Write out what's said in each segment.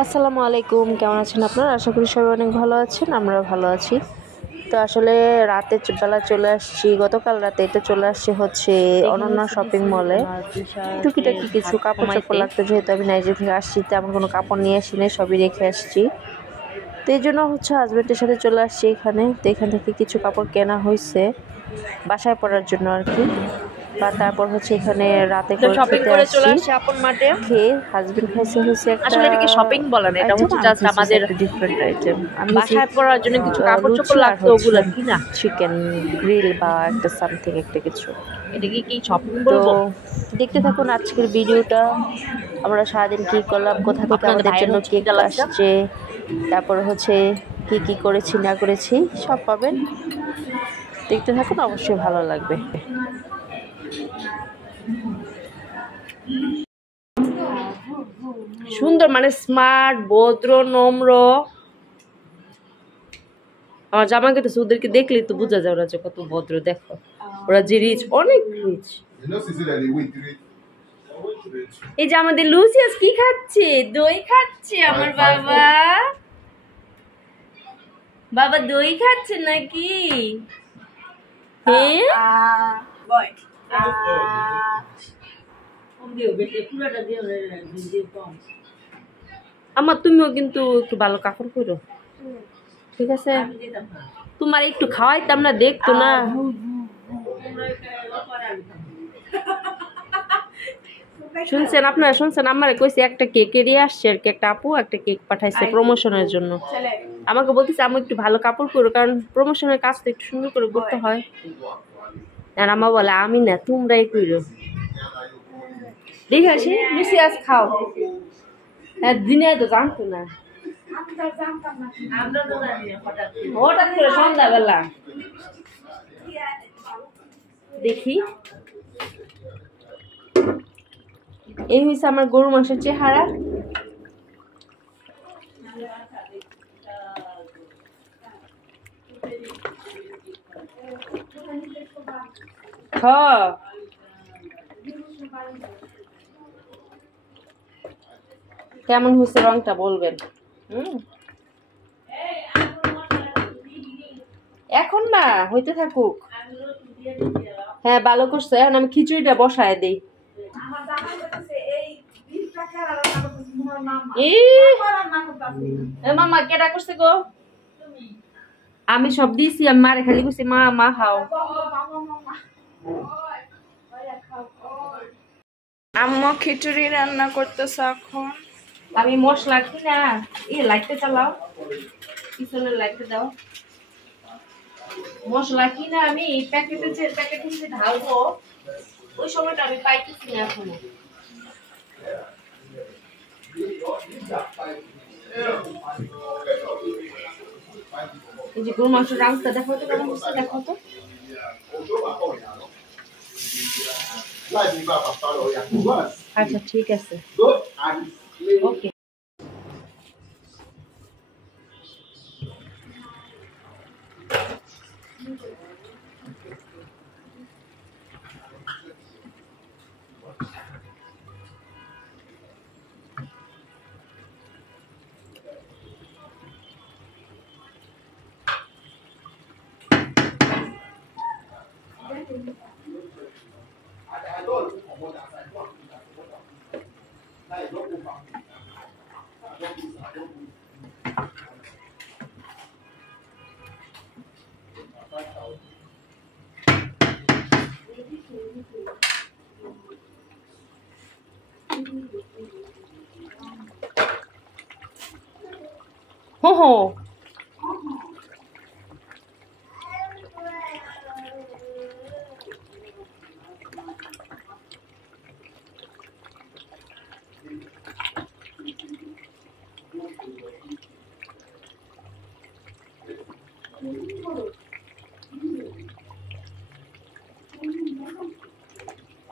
আসসালামু আলাইকুম, কেমন আছেন আপনারা? আশা করি সবাই অনেক ভালো আছেন, আমরা ভালো আছি। তো আসলে রাতের বেলা চলে আসছি, গতকাল রাতে এটা চলে আসছে হচ্ছে অনন্যা শপিং মলে। টুকিটাকি কিছু কাপড় চোপড় লাগতো, যেহেতু আমি নাইজেরিয়া থেকে আসছি তেমন কোনো কাপড় নিয়ে আসি না, সবই রেখে আসছি। তো এই জন্য হচ্ছে হাজব্যান্ডের সাথে চলে আসছি এখানে। তো এখান থেকে কিছু কাপড় কেনা হয়েছে বাসায় পরার জন্য আর কি। বা তারপর হচ্ছে এখানে রাতে করে খেতে আসছি। আপন মাঠে খেয়ে হাজবেন্ড খাইছে হচ্ছে একটা আসলে এটাকে শপিং বলে না, এটা হচ্ছে জাস্ট আমাদের ডিফারেন্ট আইটেম। আমি বাসায় পরার জন্য কিছু কাপড় চোপড় লাগতো, ওগুলো কিনা। চিকেন গ্রিল বা একটা সামথিং একটা কিছু। এটাকে কি শপিং তো বলবো? দেখতে থাকুন আজকের ভিডিওটা। আমরা সারাদিন কি করলাম, কোথা থেকে আপনাদের আমাদের ভাইয়ের জন্য কেক হসপিটাল আছে। আসছে, তারপরে হচ্ছে কি কি করেছি না করেছি সব পাবেন। দেখতে থাকুন, অবশ্যই ভালো লাগবে। সুন্দর মানে স্মার্ট, ভদ্র, নম্র। আমার জামাকে তো ওদেরকে দেখলে তো বোঝা যায় ওরা যে কত ভদ্র। দেখো ওরা যে রিচ, অনেক রিচ। এই যে আমাদের লুসিয়াস কি খাচ্ছে? দই খাচ্ছে আমার বাবা। বাবা দই খাচ্ছে নাকি? আমার তুমিও কিন্তু একটু ভালো কাপড় করো, ঠিক আছে? তোমার একটু খাওয়াইতাম না, দেখতো না। শুনছেন আপনারা, শুনছেন আমারে কইছে একটা কেক এরিয়ে আসছে আর কি, একটা আপু একটা কেক পাঠাইছে প্রমোশনের জন্য। আমাকে বলতেছে আমি একটু ভালো কাপড় করো, কারণ প্রমোশনের কাজ তো একটু সুন্দর করে করতে হয়। আর আমা বলে আমি না, তোমরাই করো। ঠিক আছে লুসিয়াস খাও। হ্যাঁ দিনে তো জানতো না, হঠাৎ করে সন্ধ্যাবেলা দেখি। এই হয়েছে আমার গরু মাংসের চেহারা। কেমন হয়েছে রংটা বলবেন। এখন না, হইতে থাকুক। হ্যাঁ ভালো করছে, এখন আমি খিচুড়িটা বসায় দিই। মামা কেডা করছে গো? আমি সব দিয়েছি, আমি মারে খালি করছি মা মা খাও। আম্মু খিচুড়ি রান্না করতেছে এখন। আমি মশলা কিনা লাইটটা চালাও, পিছনের লাইটটা দাও। মশলা কিনা আমি প্যাকেটে ঢালবো, ওই সময়টা আমি পাইতেছি না এখনো। এই যে গরু মাংসের রান্নাটা দেখো তো কেমন হচ্ছে, দেখো তো। আচ্ছা ঠিক আছে, ওকে। হো হো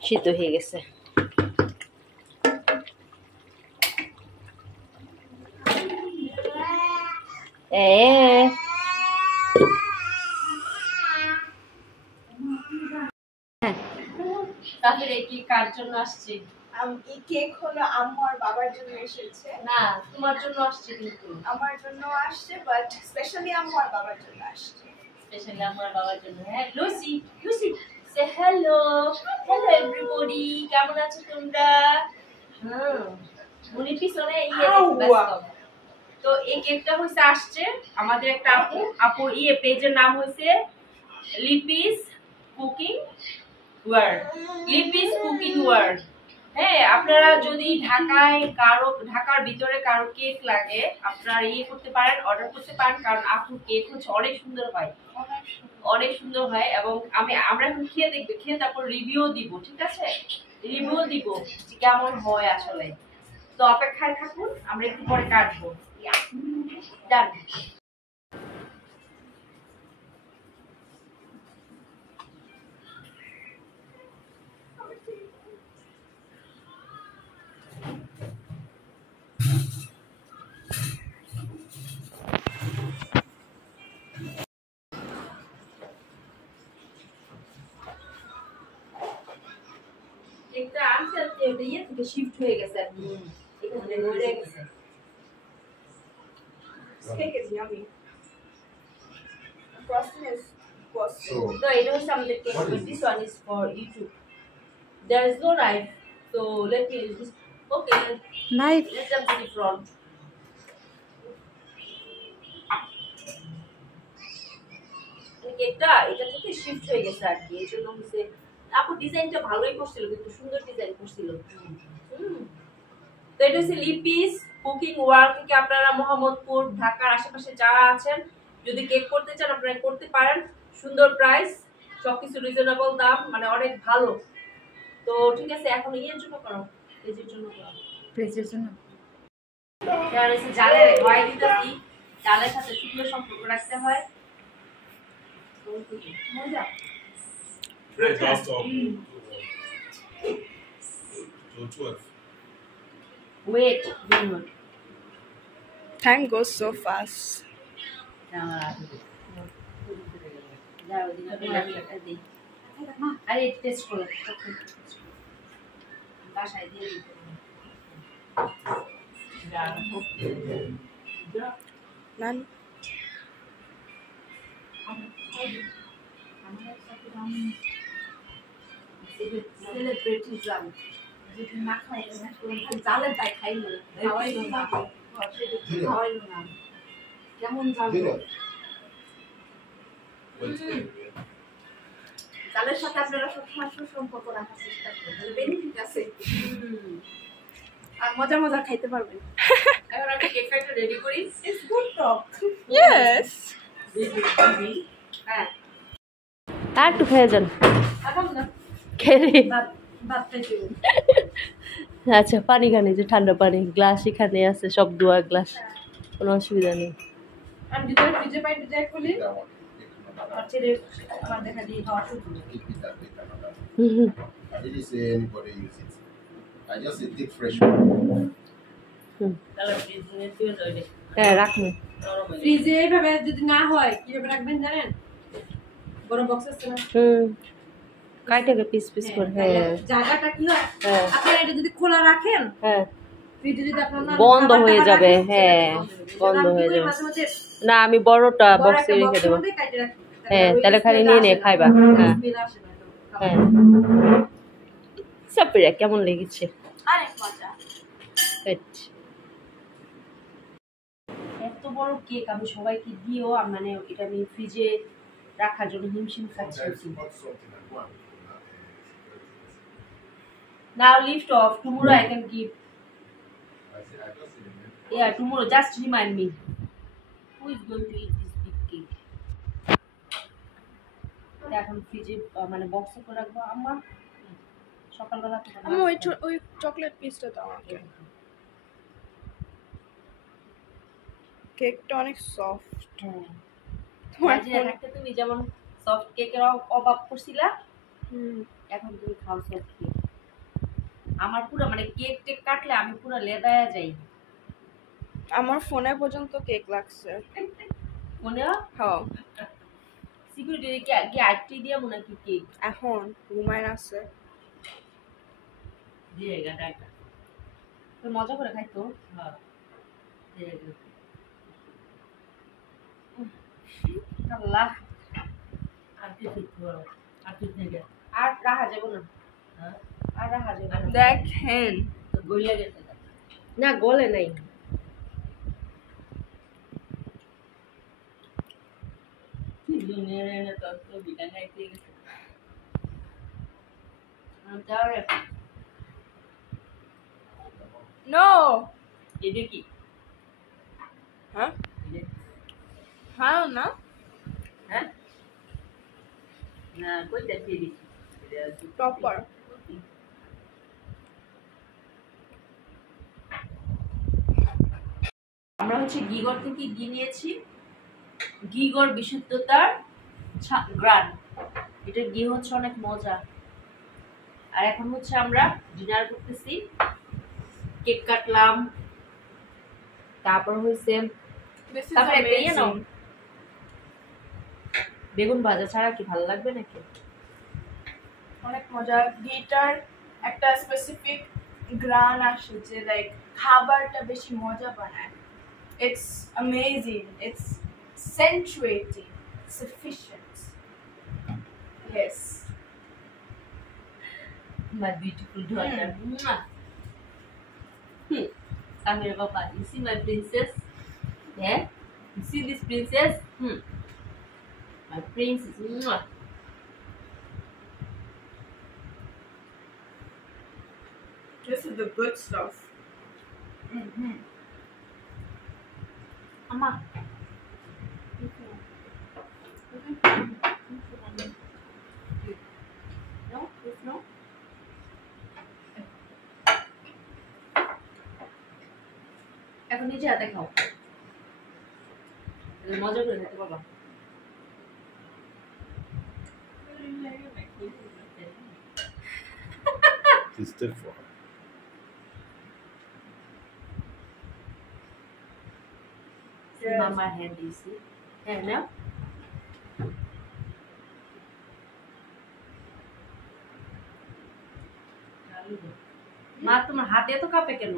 সিদ্ধ হয়ে গেছে। তাহলে কি কার জন্য আসছে? এই কেক হলো আম্মু আর বাবার জন্য এসেছে। না, তোমার জন্য আসছে কিন্তু। আমার জন্য আসছে, বাট স্পেশালি আম্মু আর বাবার জন্য আসছে। স্পেশালি আমার বাবার জন্য। হ্যাঁ, লুসি, লুসি, সে হ্যালো, হ্যালো এভরিবডি, কেমন আছো তোমরা? উনি পিছনে ব্যস্ত। তো এই কেকটা হইছে আসছে আমাদের একটা আপুর পেজের নাম হইছে Lipi's cooking world. Lipi's cooking world. হ্যাঁ, আপনারা যদি ঢাকার ভিতরে কারো কেক লাগে, আপনারা করতে পারেন, অর্ডার করতে পারেন, কারণ আপুর কেক হচ্ছে অনেক সুন্দর হয়, অনেক সুন্দর হয়। এবং আমরা এখন খেয়ে দেখবো, খেয়ে তারপর রিভিউ দিব, ঠিক আছে? রিভিউ দিব কেমন হয় আসলে। তো অপেক্ষায় থাকুন, আমরা একটু পরে কাটবো। ডান। কেকটা আনতে আনতে ওটা থেকে শিফট হয়ে গেছে আর কি, এখানে রয়ে গেছে। This cake is yummy. Frosting is awesome. So it was something cake, but this one is for YouTube. There is no knife, so let me use this. Okay, knife let's jump to the front. কেকটা এটা থেকে shift হয়ে গেছে আর কি, এই জন্য হচ্ছে আপু ডিজাইনটা ভালোই করছিল, কিন্তু সুন্দর ডিজাইন করছিল। তো এটা হচ্ছে লিপিস কুকিং ওয়ার্ল্ড থেকে আপনারা মোহাম্মদপুর ঢাকার আশেপাশে যারা আছেন, যদি কেক করতে চান আপনারা করতে পারেন। সুন্দর প্রাইস, সবকিছু রিজনেবল দাম, মানে অনেক ভালো। তো ঠিক আছে, এখন জন্য করো, পেজের জন্য করো, Pleasure জন্য। জালের ভয় দিতেছি, জালের সাথে সুন্দর সম্পর্ক রাখতে হয়। মজা। Great, last talk. So 12. Wait Time goes so fast. আরে টেস্ট করো, বাসায় দিয়ে দিতে। None. সেলিব্রিটিজম যদি না খাই জালের তাই খাইলো, খাওয়াইলো না, খাওয়াইলো না, কেমন জানবো? জালের সাথে আপনারা সবসময় সুসম্পর্ক রাখার চেষ্টা করবেন, বেনিফিট আছে। আর মজা মজা খাইতে পারবেন। এখন আমি কেকটা রেডি করি। It's good talk. Yes. হ্যাঁ, আর একটু খেয়ে যান এখন না খেয়ে ভাত খাইতে হবে। আচ্ছা পানি খানি, যে ঠান্ডা পানি গ্লাস এখানে আছে, সব দোয়া গ্লাস, কোনো অসুবিধা নেই। আমি ভিতরে ফ্রিজে পাই যাই খুলি আর ছেড়ে আমার দেখা দিয়ে খাওয়া শুরু করি। I didn't say anybody use it. I just say take fresh one. তাহলে ফ্রিজে দিয়ে যাবে। হ্যাঁ রাখুন। ফ্রিজে এইভাবে যদি না হয় কিভাবে রাখবেন জানেন? বড় বক্স আছে না, কাইটাকে পিস পিস করে, হ্যাঁ জায়গাটা কি হয়, হ্যাঁ আপনারা এটা যদি খোলা রাখেন, হ্যাঁ ফ্রিজে যদি আপনারা না বন্ধ খাবার হয়ে টাবার যাবে, রাখেন, হ্যাঁ বন্ধ হয়ে যাবে। না আমি বড়টা বড় বক্সে একটা রেখে box এর দেবো। মধ্যে কাটে রাখি। হ্যাঁ, তাহলে খালি নিয়ে নিয়ে খাইবা। হ্যাঁ হ্যাঁ সাপিরা কেমন লেগেছে? অনেক মজা। Good. এত বড় কেক আমি সবাইকে দিও, মানে এটা আমি ফ্রিজে রাখার জন্য হিমশিম খাচ্ছি। Sometimes you want something and go and Now lift off. Tomorrow I can give. I say, I just say the name. Yeah, tomorrow. Just remind me. Who is going to eat this big cake? এখন ফ্রিজে মানে বক্সে করে রাখবো। আমার সকালবেলা তো আম্মু ওই চকলেট পিসটা দাও আমাকে। কেকটা অনেক সফট। তোমার তুমি যেমন সফট কেকের অভাব করছিলা, হুম, এখন তুমি খাও সফট কেক। আমার পুরো মানে কেক টেক কাটলে আমি পুরো লেদায়া যাই। আমার ফোনে পর্যন্ত কেক লাগছে। মনে হ্যাঁ, সিকিউরিটি কি আইটি দিয়া মনে কি কেক এখন ঘুমায় আছে। মজা করে খাইতো আল্লাহ আর রাখা যাবো না আর রাখা যাবো না দেখেন না গলে নাই নো হ্যাঁ হ্যাঁ না টপার আমরা হচ্ছে গিগর থেকে ঘি নিয়েছি গিগর বিশুদ্ধতার গ্রান এটার ঘি হচ্ছে অনেক মজা আর এখন হচ্ছে আমরা ডিনার করতেছি কেক কাটলাম তারপর হয়েছে দিস ইজ তারপর একটা ইয়ে নাও অ্যামেজিং বেগুন ভাজা ছাড়া কি ভালো লাগবে নাকি অনেক মজা গিটার একটা স্পেসিফিক গ্রান আসে যে লাইক খাবারটা বেশি মজা বানায় it's amazing it's accentuating sufficient yes my beautiful daughter. Mwah. Come here, Papa. You see my princess? Yeah? You see this princess? My princess. Mwah. This is the good stuff. Mama. No? Yes, no? এখন নিজে হাতে খাও মজা করে খেতে বাবা It's still for her. See mama hand, you see? Hand now? মা তোমার হাতে তো কাঁপে কেন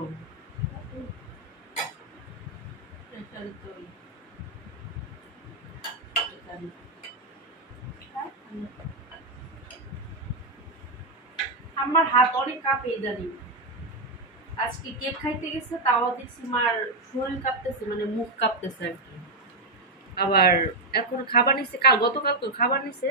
আমার হাত অনেক কাঁপে ইদানিং আজকে কেক খাইতে গেছে তাও দেখছি মার শরীর কাঁপতেছে মানে মুখ কাঁপতেছে আর কি আবার এখন খাবার নিছে গতকাল তো খাবার নিছে